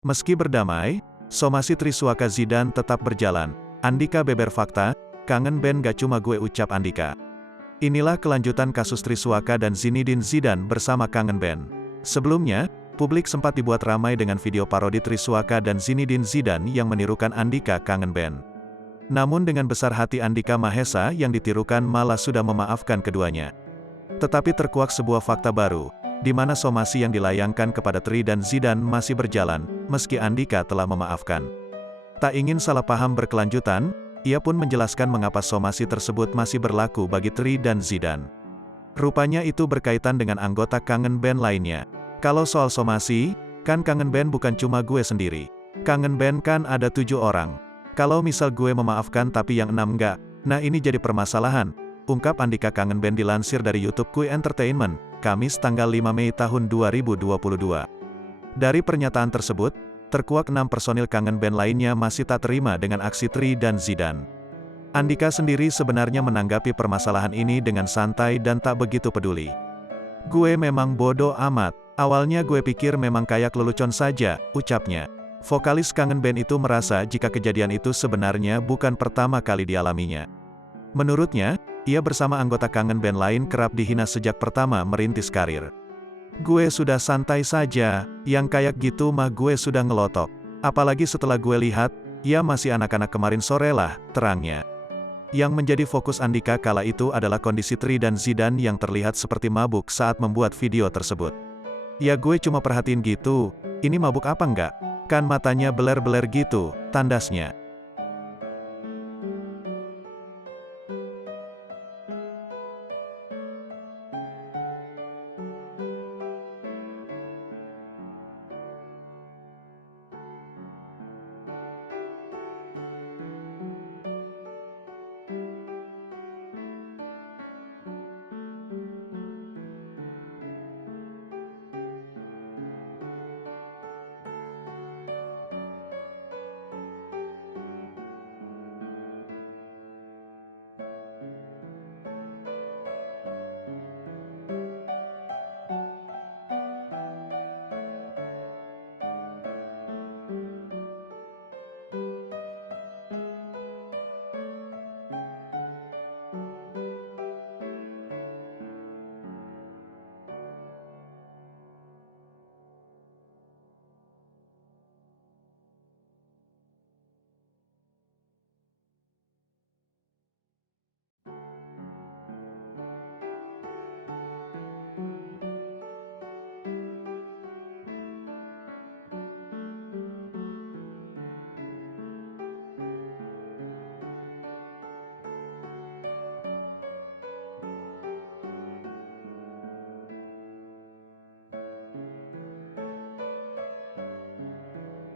Meski berdamai, somasi Triswaka Zidane tetap berjalan. Andika beber fakta, kangen band gak cuma gue ucap Andika. Inilah kelanjutan kasus Triswaka dan Zinedine Zidane bersama kangen band. Sebelumnya, publik sempat dibuat ramai dengan video parodi Triswaka dan Zinedine Zidane yang menirukan Andika kangen band. Namun dengan besar hati Andika Mahesa yang ditirukan malah sudah memaafkan keduanya. Tetapi terkuak sebuah fakta baru, di mana somasi yang dilayangkan kepada Tri dan Zidane masih berjalan, meski Andika telah memaafkan. Tak ingin salah paham berkelanjutan, ia pun menjelaskan mengapa somasi tersebut masih berlaku bagi Tri dan Zidane. Rupanya itu berkaitan dengan anggota kangen band lainnya. Kalau soal somasi, kan kangen band bukan cuma gue sendiri. Kangen band kan ada 7 orang. Kalau misal gue memaafkan tapi yang 6 enggak, nah ini jadi permasalahan, ungkap Andika kangen band dilansir dari YouTube Kui Entertainment, Kamis tanggal 5 Mei tahun 2022. Dari pernyataan tersebut, terkuak 6 personil kangen band lainnya masih tak terima dengan aksi Tri dan Zidane. Andika sendiri sebenarnya menanggapi permasalahan ini dengan santai dan tak begitu peduli. Gue memang bodoh amat, awalnya gue pikir memang kayak lelucon saja, ucapnya. Vokalis kangen band itu merasa jika kejadian itu sebenarnya bukan pertama kali dialaminya. Menurutnya, ia bersama anggota kangen band lain kerap dihina sejak pertama merintis karir. Gue sudah santai saja, yang kayak gitu mah gue sudah ngelotok. Apalagi setelah gue lihat, ia masih anak-anak kemarin sore lah, terangnya. Yang menjadi fokus Andika kala itu adalah kondisi Tri dan Zidane yang terlihat seperti mabuk saat membuat video tersebut. Ya gue cuma perhatiin gitu, ini mabuk apa enggak? Kan matanya beler-beler gitu, tandasnya.